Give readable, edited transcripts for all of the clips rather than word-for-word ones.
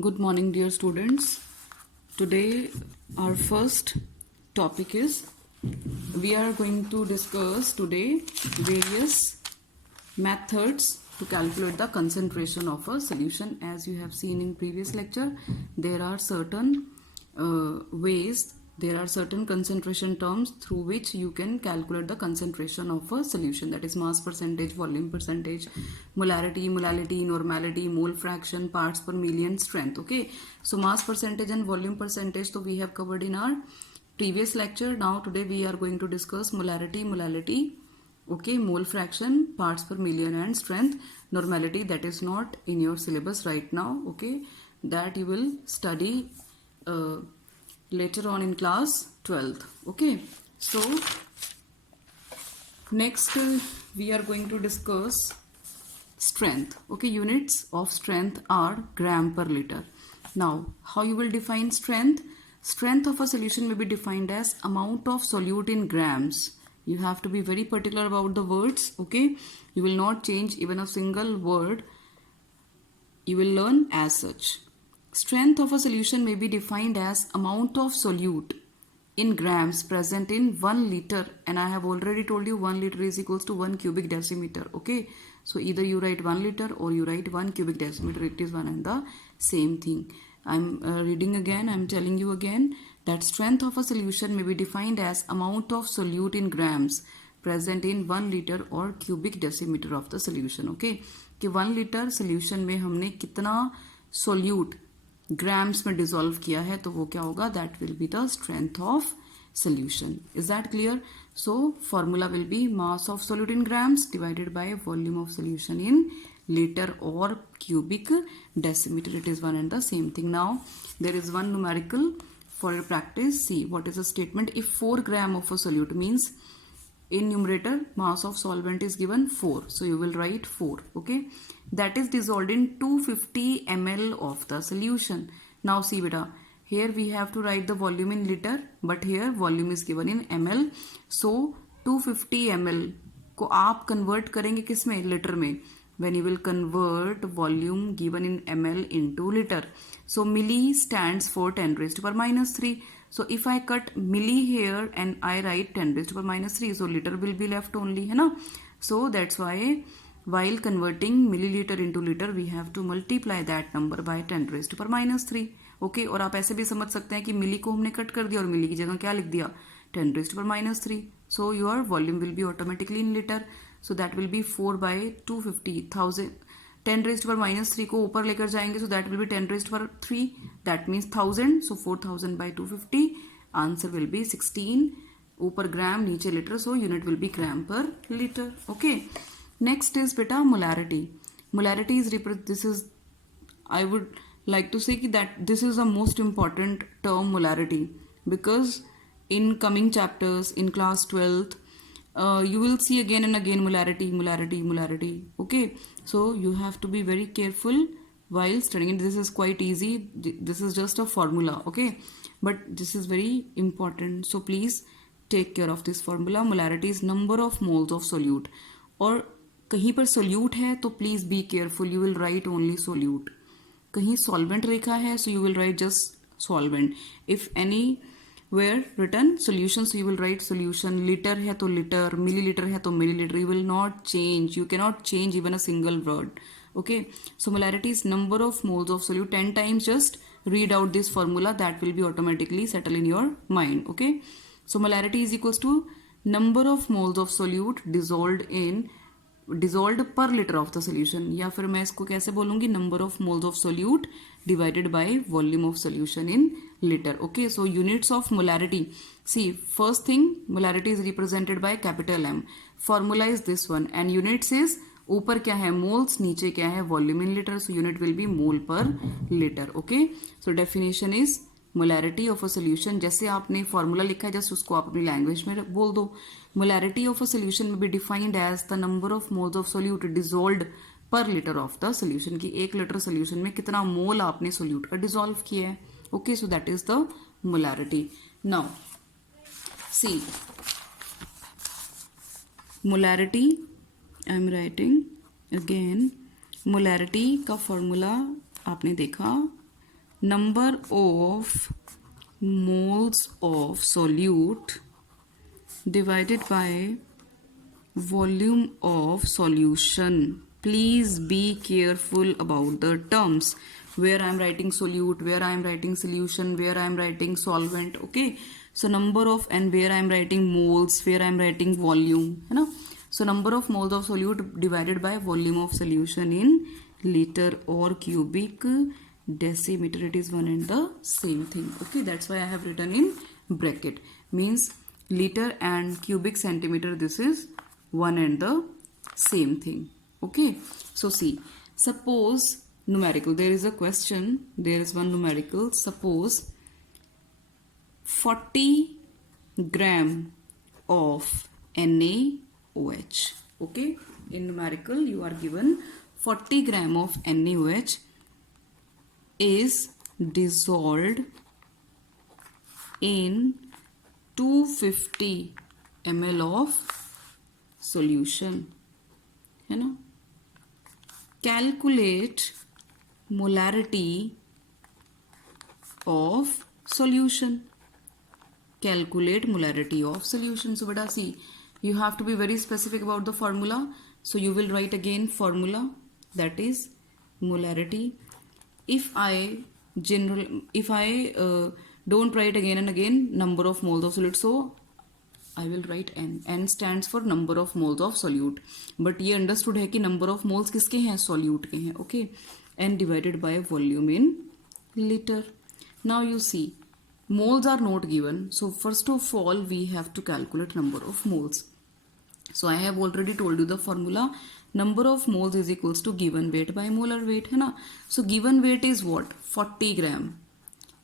Good morning, dear students. Today, our first topic is we are going to discuss today various methods to calculate the concentration of a solution. As you have seen in previous lecture, there are certain ways, there are certain concentration terms through which you can calculate the concentration of a solution, that is mass percentage, volume percentage, molarity, molality, normality, mole fraction, parts per million, strength. Okay, so mass percentage and volume percentage so we have covered in our previous lecture. Now today we are going to discuss molarity, molality, okay, mole fraction, parts per million, and strength. Normality, that is not in your syllabus right now, okay, that you will study later on in class 12th. Okay, so next we are going to discuss strength. Okay, units of strength are gram per liter. Now how you will define strength? Strength of a solution may be defined as amount of solute in grams. You have to be very particular about the words. Okay, you will not change even a single word. You will learn as such. Strength of a solution may be defined as amount of solute in grams present in 1 liter, and I have already told you 1 liter is equals to 1 cubic decimeter. Okay, so either you write 1 liter or you write 1 cubic decimeter, it is one and the same thing. I'm reading again, I'm telling you again that strength of a solution may be defined as amount of solute in grams present in 1 liter or cubic decimeter of the solution. Okay, कि 1 liter solution में हमने कितना solute grams में dissolve किया है तो वो क्या होगा, that will be the strength of solution. Is that clear? So formula will be mass of solute in grams divided by volume of solution in litre और cubic decimeter. It is one and the same thing. Now there is one numerical for your practice. See what is the statement. If 4 gram of a solute, means in numerator mass of solvent is given 4, so you will write 4. Okay, that is dissolved in 250 ml of the solution. Now see beta, here we have to write the volume in liter, but here volume is given in ml. So 250 ml को आप convert करेंगे किस में, liter में. When you will convert volume given in ml into liter, so milli stands for 10 raised to power minus 3. So if I cut milli here and I write 10 raised to power minus 3, so liter will be left only, है ना. So that's why while converting milliliter into liter we have to multiply that number by 10 raised to power minus 3. Okay, और आप ऐसे भी समझ सकते हैं कि मिली को हमने कट कर दिया और मिली की जगह क्या लिख दिया, 10 raised to power minus 3. So your volume will be automatically in liter. So that will be 4 by 250,000. 10 raised to power minus 3 को ऊपर लेकर जाएंगे, so that will be 10 raised to power 3. That means 1000. So 4000 by 250. Answer will be 16. ऊपर ग्राम नीचे litre, so unit will be gram per liter. Okay. Next is beta molarity. Molarity is this is, I would like to say that this is the most important term, molarity, because in coming chapters in class 12th you will see again and again molarity, molarity, molarity. Okay, so you have to be very careful while studying it. This is quite easy, this is just a formula. Okay, but this is very important, so please take care of this formula. Molarity is number of moles of solute. और कहीं पर solute है तो please be careful, you will write only solute. कहीं solvent लिखा है so you will write just solvent. If anywhere written solution so you will write solution. Litre है तो लीटर, मिलीलीटर है तो millilitre. You will not change, you can not change even a single word. Okay, so molarity is number of moles of solute. 10 times just read out this formula, that will be automatically settle in your mind. Okay, so molarity is equals to number of moles of solute dissolved per liter of the solution. या फिर मैं इसको कैसे बोलूंगी, number of moles of solute divided by volume of solution in liter. Okay, so units of molarity. See, first thing, molarity is represented by capital M. Formula is this one, and units is ऊपर क्या है moles, नीचे क्या है volume in liter. So unit will be mole per liter. Okay, so definition is molarity of a solution. जैसे आपने formula लिखा है जस्ट उसको आप अपनी लैंग्वेज में बोल दो. मोलैरिटी ऑफ अ सोल्यूशन में be defined as the number of moles of solute dissolved per litre of the solution. की 1 लीटर सोल्यूशन में कितना मोल आपने सोल्यूट का डिसॉल्व किया है. Okay, so that is the molarity. Now see molarity, I am writing again. Molarity का formula आपने देखा, number of moles of solute divided by volume of solution. Please be careful about the terms, where I am writing solute, where I am writing solution, where I am writing solvent. Okay, so number of, and where I am writing moles, where I am writing volume, है ना. So number of moles of solute divided by volume of solution in liter or cubic decimeter, it is one and the same thing. Okay, that's why I have written in bracket, means liter and cubic centimeter, this is one and the same thing. Okay, so see, suppose numerical, there is a question, there is one numerical, suppose 40 gram of NaOH. Okay, in numerical you are given 40 gram of NaOH is dissolved in 250 ml of solution, है ना. Calculate molarity of solution. Calculate molarity of solution. So beta, see, you have to be very specific about the formula. So you will write again formula, that is molarity. If I don't write again and again number of moles of solute, so I will write N. N stands for number of moles of solute. But ये understood है कि number of moles किसके हैं, solute के हैं. Okay, N divided by volume in liter. Now you see, moles are not given. So first of all, we have to calculate number of moles. So I have already told you the formula. Number of moles is equals to given weight by molar weight, है ना. So given weight is what? 40 gram.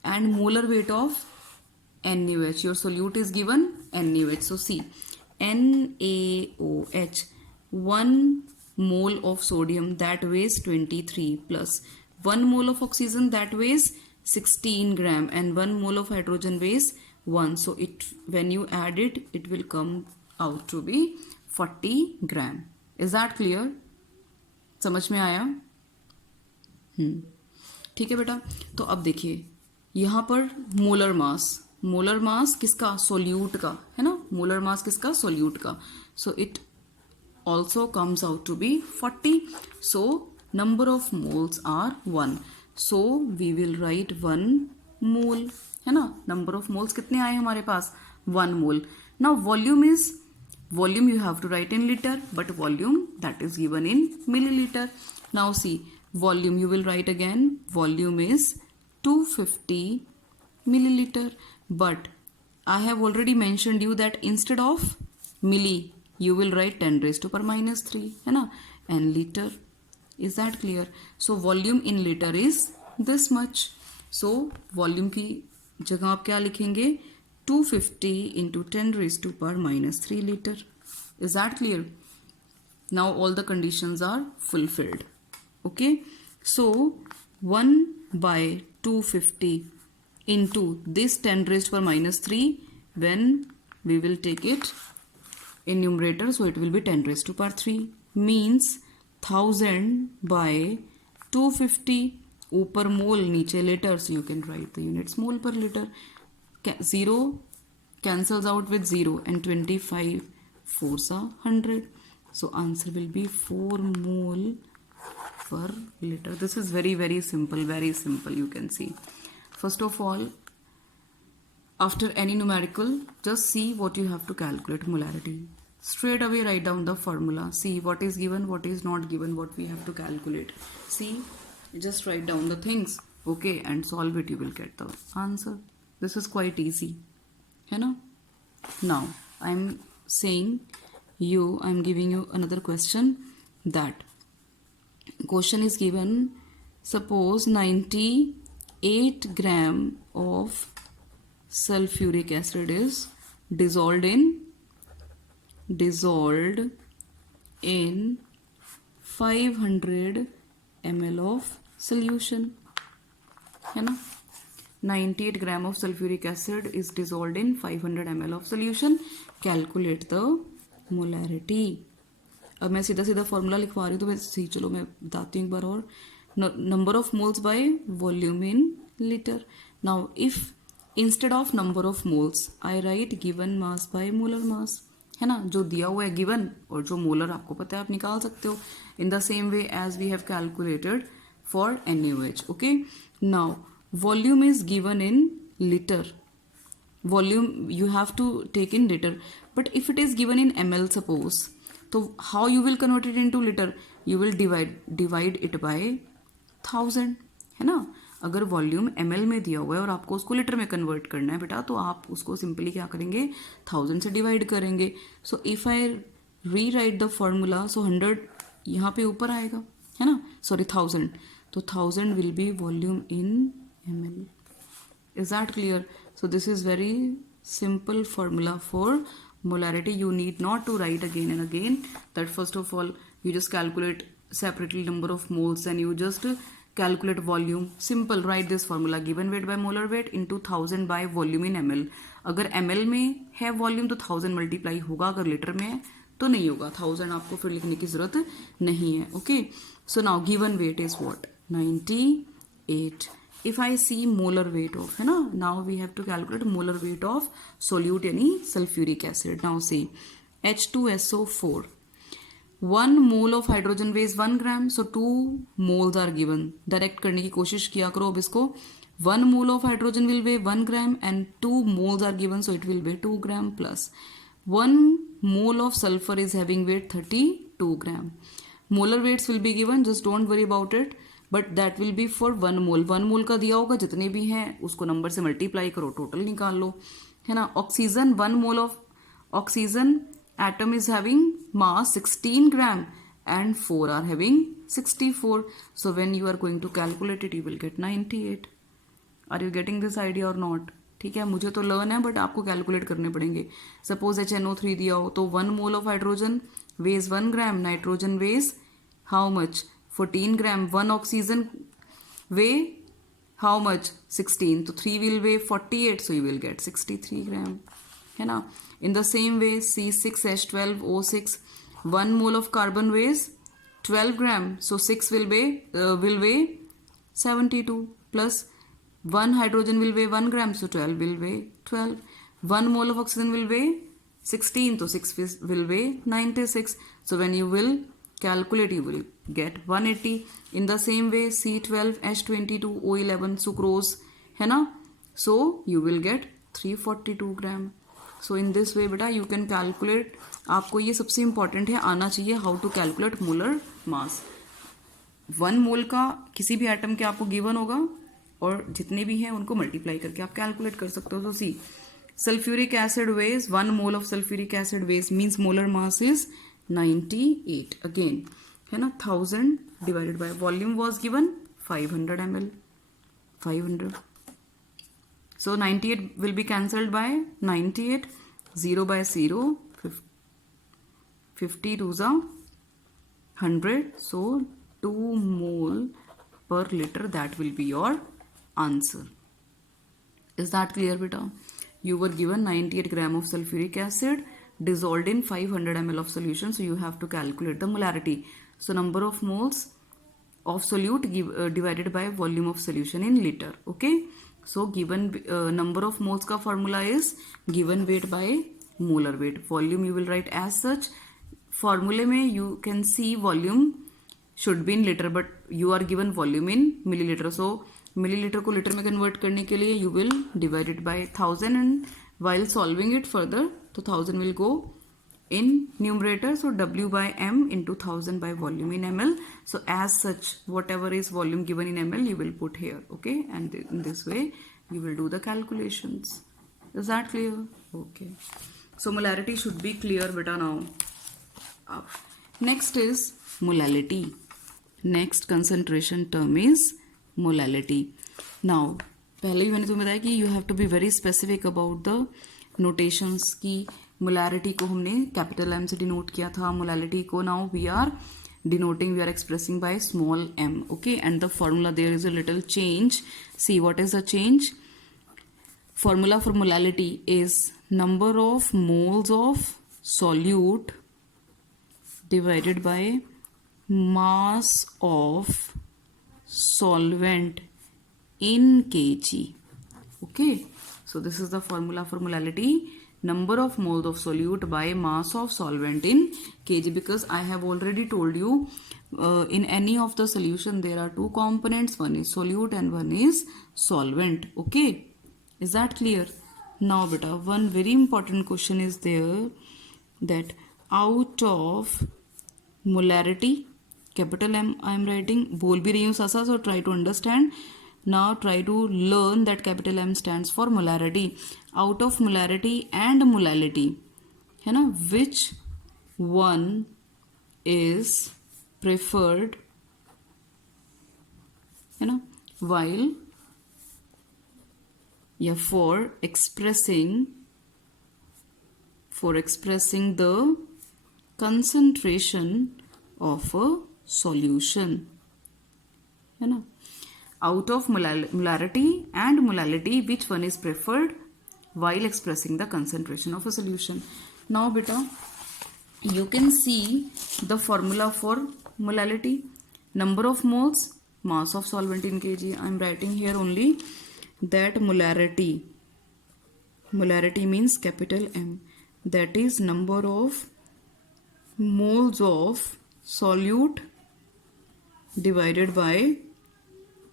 And molar weight of NaOH. Your solute is given NaOH. So see, NaOH, 1 mole of sodium that weighs 23 plus 1 mole of oxygen that weighs 16 gram and 1 mole of hydrogen weighs 1. So it, when you add it, it will come out to be 40 gram. Is that clear? समझ में आया? ठीक है बेटा. तो अब देखिए यहाँ पर मोलर मास किसका, सोल्यूट का, है ना. मोलर मास किसका, सोल्यूट का. So it also comes out to be 40. So number of moles are 1. So we will write 1 mole, है ना. नंबर ऑफ मोल्स कितने आए हमारे पास, 1 mole. Now volume is, volume you have to write in liter, but volume that is given in milliliter. Now see, volume you will write again, volume is 250 milliliter, but I have already mentioned you that instead of milli you will write 10 raised to power minus 3, है ना, and liter. Is that clear? So volume in liter is this much. So volume की जगह आप क्या लिखेंगे, 250 into 10 raised to power minus 3 liter. Is that clear? Now all the conditions are fulfilled. Okay, so 1 by 250 into this 10 raised to power minus 3, when we will take it in numerator, so it will be 10 raised to power 3, means 1000 by 250. ऊपर मोल, नीचे liter, so you can write the units mole per liter. 0 cancels out with 0 and 25 4s are 100. So answer will be 4 mole per liter. This is very, very simple, you can see. First of all, after any numerical, just see what you have to calculate molarity. Straight away write down the formula. See what is given, what is not given, what we have to calculate. See, just write down the things, okay, and solve it, you will get the answer. This is quite easy, है ना. Now I'm giving you another question. That question is given, suppose 98 gram of sulfuric acid is dissolved in 500 ml of solution, है ना. 98 gram of sulfuric acid is dissolved in 500 ml of solution. Calculate the molarity. अब मैं सीधा formula लिखवा रही हूँ, तो वैसे ही चलो मैं बताती हूँ एक बार और. Number of moles by volume in liter. Now if instead of number of moles I write given mass by molar mass, है ना, जो दिया हुआ है गिवन और जो मोलर आपको पता है आप निकाल सकते हो in the same way as we have calculated for NaOH. Okay, now volume is given in litre. Volume you have to take in liter, but if it is given in ml suppose, so how you will convert it into liter? You will divide it by 1000, है ना. अगर volume ml में दिया हुआ है और आपको उसको लीटर में कन्वर्ट करना है बेटा, तो आप उसको सिंपली क्या करेंगे, 1000 से डिवाइड करेंगे. सो इफ आई री राइट द फॉर्मूला, सो 100 यहाँ पे ऊपर आएगा, है ना, सॉरी 1000, तो 1000 will be volume in ml. Is that clear? So this is very simple formula for molarity. You need not to write again and again. That first of all you just calculate separately number of moles and you just calculate volume. Simple, write this formula, given weight by molar weight into 1000 by volume in ml. अगर ml में है volume तो 1000 multiply होगा, अगर litre में है तो नहीं होगा. 1000 आपको फिर लिखने की जरूरत नहीं है. Okay, so now given weight is what, 98. If I see molar weight of, है ना, now we have to calculate molar weight of solute यानी sulfuric acid. Now see H2SO4, 1 mole of hydrogen weighs 1 gram, so 2 moles are given. Direct करने की कोशिश किया करो अब इसको. 1 mole of hydrogen will weigh 1 gram and 2 moles are given, so it will weigh 2 gram plus 1 mole of sulfur is having weight 32 gram. Molar weights will be given, just don't worry about it. But that will B for 1 मोल. 1 मोल का दिया होगा, जितने भी हैं उसको number से multiply करो, total निकाल लो, है ना. Oxygen, 1 mole of oxygen atom is having mass 16 gram and 4 are having 64. So when you are going to calculate it you will get 98. Are you getting this idea or not? ठीक है, मुझे तो learn है but आपको calculate करने पड़ेंगे. Suppose HNO3 दिया हो तो 1 mole of hydrogen weighs 1 gram, nitrogen weighs how much, 14 gram. 1 oxygen weigh how much, 16, so 3 will weigh 48, so you will get 63 gram, है ना. In the same way C6H12O6, 1 mole of carbon weighs 12 gram, so 6 will weigh 72 plus 1 hydrogen will weigh 1 gram, so 12 will weigh 12. 1 mole of oxygen will weigh 16, so 6 will weigh 96. So when you will calculate you will get 180. in the same way C12H22O11 sucrose, है ना, so you will get 342 gram. so in this way बेटा you can calculate. आपको ये सबसे important है, आना चाहिए how to calculate molar mass. 1 मोल का किसी भी एटम के आपको गिवन होगा और जितने भी हैं उनको मल्टीप्लाई करके आप कैलकुलेट कर सकते हो. so see sulfuric acid weighs 1 mole of sulfuric acid weighs means molar mass is 98 again, है ना. 1000 divided by volume was given 500 ml, 500. so 98 will be cancelled by 98, 0 by 0, 50 to the 100, so 2 mole per liter, that will be your answer. Is that clear beta? You were given 98 gram of sulfuric acid dissolved in 500 ml of solution, so you have to calculate the molarity. so number of moles of solute divided by volume of solution in liter. okay, so given number of moles का formula is given weight by molar weight. volume you will write as such. formula में you can see volume should be in liter but you are given volume in milliliter, so milliliter को liter में convert करने के लिए you will divide it by 1000 and while solving it further, so 1000 will go in numerator, so W by M into 1000 by volume in ml. so as such whatever is volume given in ml you will put here. okay, and in this way you will do the calculations. is that clear? okay, so molarity should be clear beta now. next is molality. next concentration term is molality. now पहले भी मैंने तुम्हें बताया कि you have to be very specific about the notations की. Molarity को हमने capital M से डिनोट किया था. मोलारिटी को now we are denoting, we are expressing by small m. Okay, and the formula there is a little change. See what is the change. Formula for molarity is number of moles of solute divided by mass of solvent in kg. Okay, so this is the formula for molality. Number of moles of solute by mass of solvent in kg, because I have already told you in any of the solution there are two components, one is solute and one is solvent. Okay, is that clear? Now beta, one very important question is there, that out of molarity, capital M I am writing, बोल भी रही हूँ साथ साथ, so try to understand. Now try to learn that capital M stands for molarity. Out of molarity and molality, है ना, which one is preferred, है ना, while या for expressing the concentration of a solution, है ना. Out of molarity and molality, which one is preferred while expressing the concentration of a solution? Now beta, you can see the formula for molality. Number of moles, mass of solvent in kg. I am writing here only that molarity means capital M, that is number of moles of solute divided by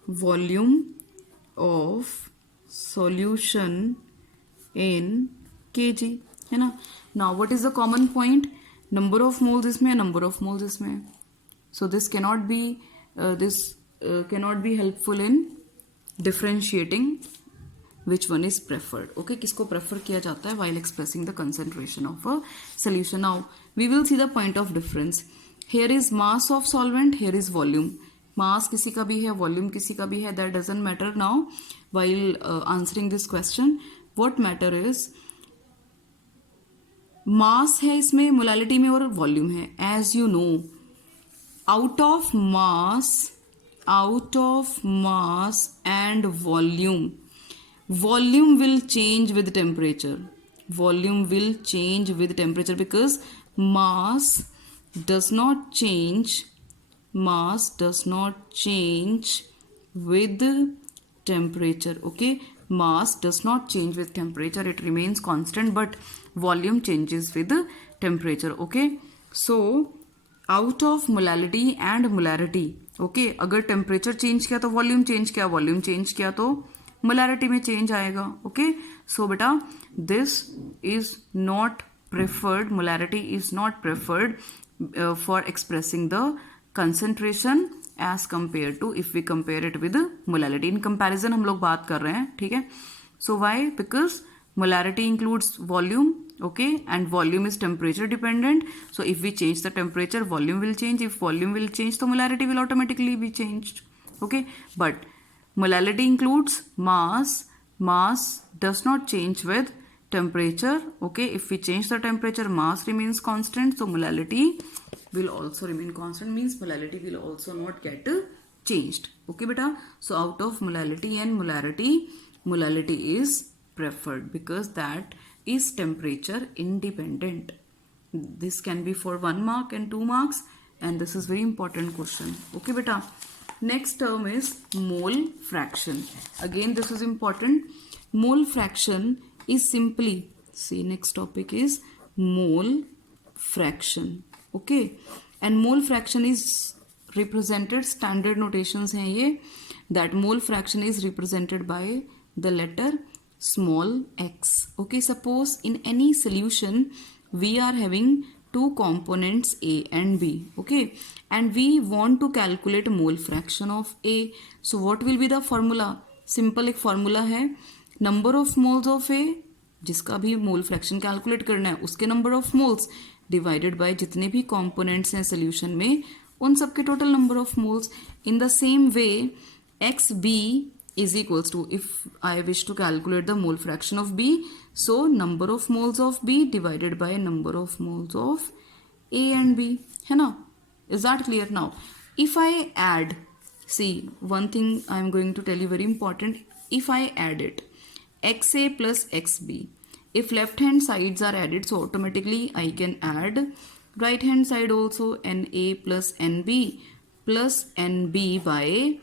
volume of solution in kg, है ना. Now what is the common point? Number of moles इसमें, number of moles इसमें. So this cannot be helpful in differentiating which one is preferred. Okay, किसको prefer किया जाता है while expressing the concentration of a solution. Now we will see the point of difference. Here is mass of solvent, here is volume. मास किसी का भी है, volume किसी का भी है, that doesn't matter now while answering this question. what matter is mass है इसमें, मोलालिटी में, और वॉल्यूम है. As you know, out of mass and volume will change with temperature. Volume will change with temperature because mass does not change with temperature. Okay, mass does not change with temperature, it remains constant, but volume changes with temperature. Okay, so out of molality and molarity, okay, अगर temperature change किया तो volume change किया, volume change किया तो molarity में change आएगा. Okay, so बेटा this is not preferred, molarity is not preferred for expressing the concentration as compared to if we compare it with molality. In comparison हम लोग बात कर रहे हैं, ठीक है. So why? Because molarity includes volume, okay, and volume is temperature dependent. So if we change the temperature, volume will change. If volume will change, so molarity will automatically be changed. Okay, but molality includes mass. Mass does not change with temperature. Okay, if we change the temperature, mass remains constant, so molality will also remain constant, means molality will also not get changed. Okay beta, so out of molality and molarity, molality is preferred because that is temperature independent. This can be for 1 mark and 2 marks, and this is very important question. Okay beta, next term is mole fraction. Again this is important. Mole fraction is simply, see, next topic is mole fraction. Okay, and mole fraction is represented, standard notations हैं ये, that mole fraction is represented by the letter small x. Okay, suppose in any solution we are having two components A and B, okay, and we want to calculate mole fraction of A. So what will be the formula? Simple एक formula है, number of moles of A, जिसका भी mole fraction calculate करना है उसके number of moles divided by जितने भी components हैं सोल्यूशन में उन सब के total number of moles. In the same way X B is equals to, if I wish to calculate the mole fraction of B, so number of moles of B divided by number of moles of A and B, है ना. Is that clear? Now if I add, see one thing I am going to tell you very important. If I add it xa plus xb, if left hand sides are added, so automatically I can add right hand side also, na plus nb plus nb by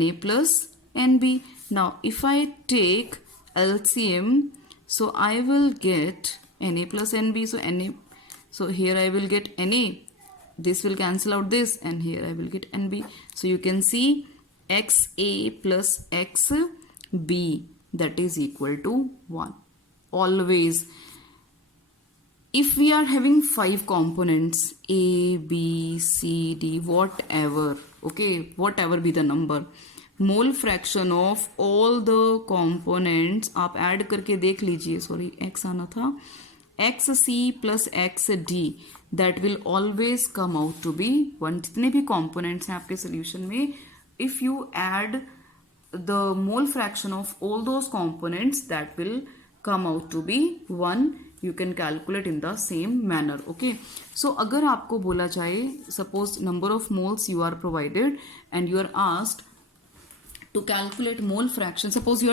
na plus NB. Now if I take LCM, so I will get Na plus NB. So Na, so here I will get Na. This will cancel out this, and here I will get NB. So you can see XA plus XB, that is equal to 1. Always. If we are having 5 components, A, B, C, D, whatever, okay, whatever be the number, mole fraction of all the components आप add करके देख लीजिए, sorry X आना था, X C plus X D, that will always come out to be 1. जितने भी components हैं आपके सोल्यूशन में, if you add the mole fraction of all those components, that will come out to be 1. You can calculate in the same manner. Okay, so अगर आपको बोला जाए, suppose number of moles you are provided and you are asked to calculate mole fraction. Suppose you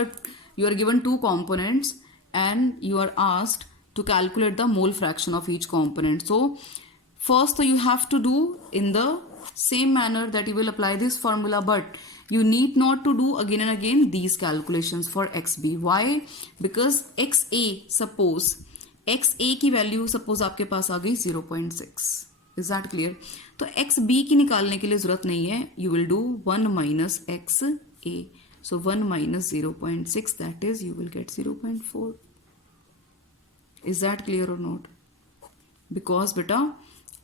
are given 2 components and you are asked to calculate the mole fraction of each component. So first you have to do in the same manner that you will apply this formula, but you need not to do again and again these calculations for xb. Why? Because xa, suppose xa की value suppose आपके पास आ गई 0.6. Is that clear? तो xb की निकालने के लिए जरूरत नहीं है, you will do 1 minus xa. So 1 minus 0.6, that is you will get 0.4. Is that clear or not? Because बेटा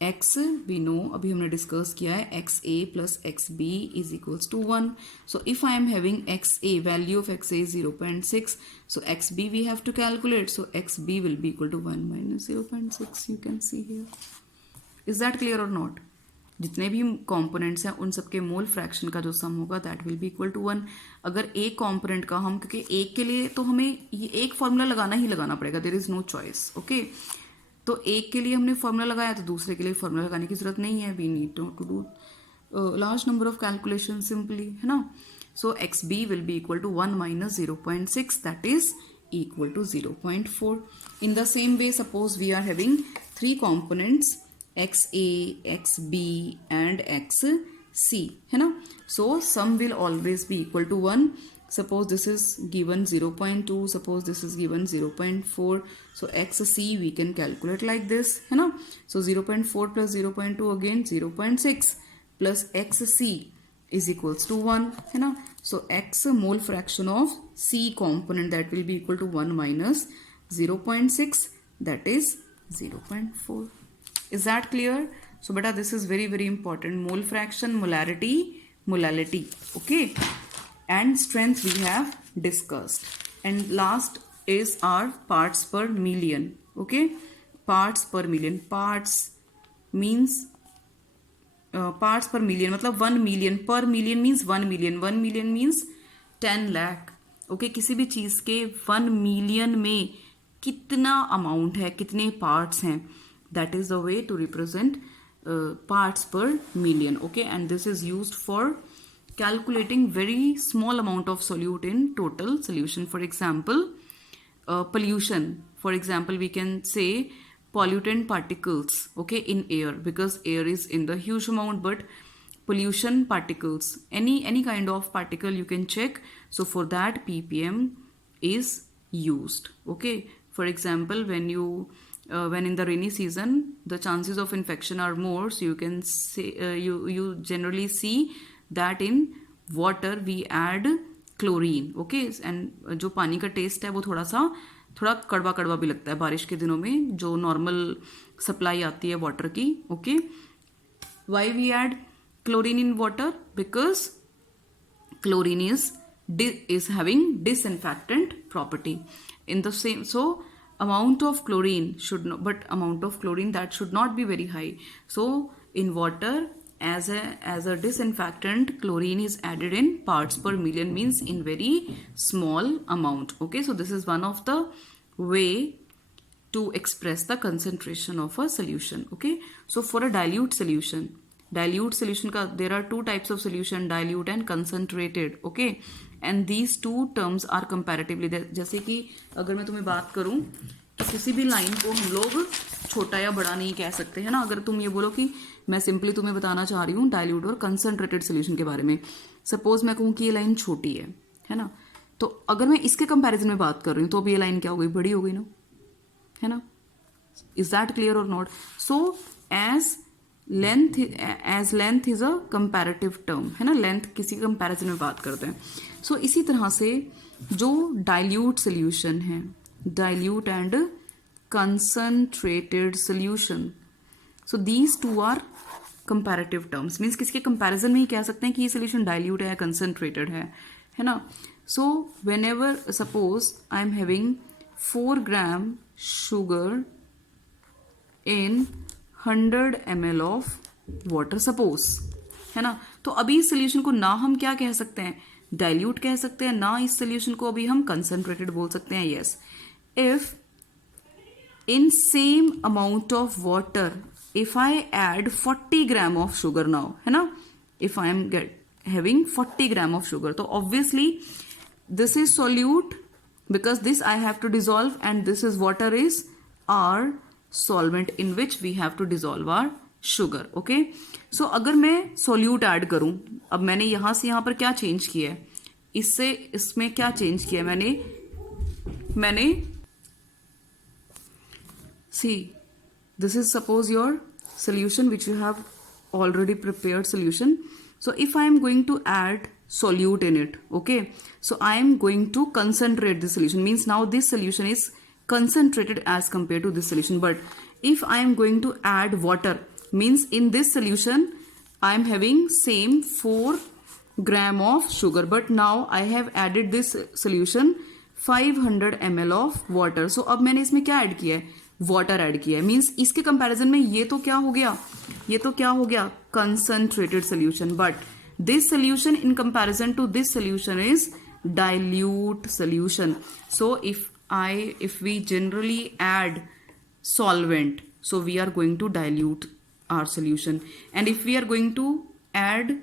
x we know, अभी हमने डिस्कस किया है, xa plus xb is equals to 1. So if I am having xa, value of xa is 0.6, so xb we have to calculate. So xb will be equal to 1 minus 0.6. You can see here. Is that clear or not? जितने भी components हैं उन सबके mole fraction का जो sum होगा that will be equal to 1. अगर एक कॉम्पोनेंट का हम, क्योंकि एक के लिए तो हमें ये एक फॉर्मूला लगाना ही लगाना पड़ेगा, there is no choice. Okay, तो एक के लिए हमने फॉर्मूला लगाया तो दूसरे के लिए फॉर्मूला लगाने की जरूरत नहीं है. We need to do large number of calculation simply, है ना. So X B will be equal to 1 minus 0.6, that is equal to 0.4. In the same way suppose we are having 3 components XA, XB and XC, है ना. So sum will always be equal to 1. Suppose this is given 0.2, suppose this is given 0.4. So XC we can calculate like this, है ना. So 0.4 plus 0.2 again 0.6 plus XC is equals to 1, है ना. So X mole fraction of C component, that will be equal to 1 minus 0.6, that is 0.4. Is that clear? So beta, this is very very important. Mole fraction, molality, okay, and strength we have discussed. And last is our parts per million. Okay, parts per million. Parts means parts per million मतलब 1 million. Per million means 1 million. 1 million means 10 lakh. Okay, किसी भी चीज के 1 million में कितना amount है, कितने parts हैं, that is the way to represent parts per million. Okay, and this is used for calculating very small amount of solute in total solution. For example, pollution. For example, we can say pollutant particles, okay, in air, because air is in the huge amount, but pollution particles, any kind of particle you can check. So for that ppm is used. Okay, for example, when in the rainy season the chances of infection are more, so you can say you generally see that in water we add chlorine. Okay, and जो पानी का test है वो थोड़ा कड़वा भी लगता है बारिश के दिनों में, जो नॉर्मल सप्लाई आती है वाटर की. Okay, why we add chlorine in water? Because chlorine is having disinfectant property. In the same, so amount of chlorine should not, but amount of chlorine that should not be very high. So in water, as a disinfectant, chlorine is added in parts per million, means in very small amount. Okay, so this is one of the way to express the concentration of a solution. Okay, so for a dilute solution का there are 2 types of solution, dilute and concentrated. Okay, and these 2 terms are comparatively, जैसे कि अगर मैं तुम्हें बात करूं तो किसी भी लाइन को हम लोग छोटा या बड़ा नहीं कह सकते, है ना. अगर तुम ये बोलो कि मैं सिंपली तुम्हें बताना चाह रही हूँ डाइल्यूट और कंसंट्रेटेड सोल्यूशन के बारे में, सपोज मैं कहूँ कि ये लाइन छोटी है, है ना। तो अगर मैं इसके कंपैरिजन में बात कर रही हूँ तो अब ये लाइन क्या हो गई, बड़ी हो गई ना, है ना। Is that clear or not? So as length is a comparative term, है ना, लेंथ किसी कंपैरिजन में बात करते हैं। सो इसी तरह से जो डाइल्यूट सोल्यूशन है, dilute and concentrated solution, so these two are comparative terms, means किसके कंपैरिजन में ही कह सकते हैं कि ये सोल्यूशन डाइल्यूट है या कंसंट्रेटेड है ना। So when ever suppose I am having 4 gram sugar in 100 ml of water suppose, है ना। तो अभी इस सोल्यूशन को ना हम क्या कह सकते हैं, डाइल्यूट कह सकते हैं, ना इस सोल्यूशन को अभी हम कंसंट्रेटेड बोल सकते हैं। Yes, if in same amount of water if I add 40 gram of sugar now, है ना, if I am having 40 gram of sugar, तो obviously this is solute because this I have to dissolve and this is water is our solvent in which we have to dissolve our sugar. okay, so अगर मैं solute add करूं, अब मैंने यहां से यहां पर क्या चेंज किया है, इससे इसमें क्या चेंज किया है, मैंने see, this is suppose your solution which you have already prepared solution. So if I am going to add solute in it, okay, so I am going to concentrate the solution, means now this solution is concentrated as compared to this solution. But if I am going to add water, means in this solution I am having same 4 gram of sugar, but now I have added this solution 500 ml of water. So अब मैंने इसमें क्या add किया है, water add किया है, means इसके comparison में ये तो क्या हो गया, ये तो क्या हो गया, concentrated solution. But this solution in comparison to this solution is dilute solution. So if we generally add solvent, so we are going to dilute our solution, and if we are going to add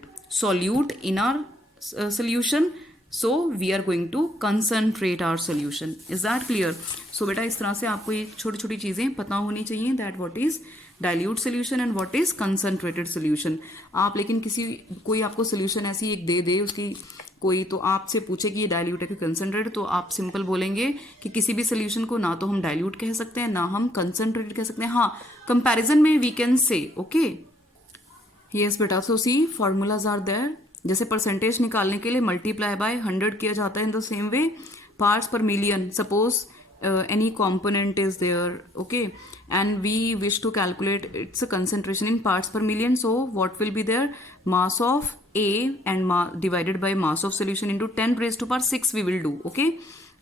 solute in our solution, so we are going to concentrate our solution. is that clear? so बेटा इस तरह से आपको ये छोटी छोटी चीजें पता होनी चाहिए, that what is dilute solution and what is concentrated solution. आप लेकिन कोई आपको solution ऐसी एक दे दे, उसकी कोई तो आपसे पूछे कि ये डाइल्यूट है कि कंसंट्रेटेड, तो आप सिंपल बोलेंगे कि किसी भी सोल्यूशन को ना तो हम डाइल्यूट कह सकते हैं ना हम कंसंट्रेटेड कह सकते हैं. हाँ, कंपैरिजन में we can say. Okay, yes बेटा. So see formulas are there. जैसे परसेंटेज निकालने के लिए मल्टीप्लाई बाय 100 किया जाता है. In the same way parts per million, suppose any component is there, okay, and we wish to calculate its concentration in parts per million. So what will be there? Mass of A and divided by mass of solution into 10 raised to power 6 we will do. Okay,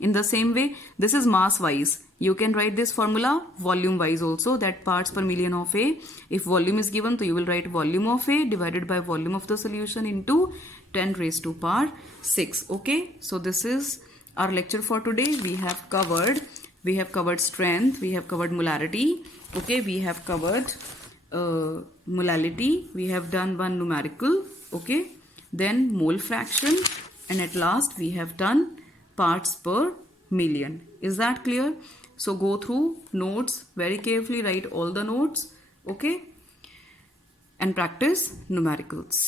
in the same way this is mass wise. You can write this formula volume wise also, that parts per million of A. If volume is given, so you will write volume of A divided by volume of the solution into 10 raised to power 6. Okay, so this is our lecture for today. We have covered strength, we have covered molarity. Okay, we have covered molality, we have done one numerical, okay, then mole fraction, and at last we have done parts per million. Is that clear? So go through notes very carefully, write all the notes, okay, and practice numericals.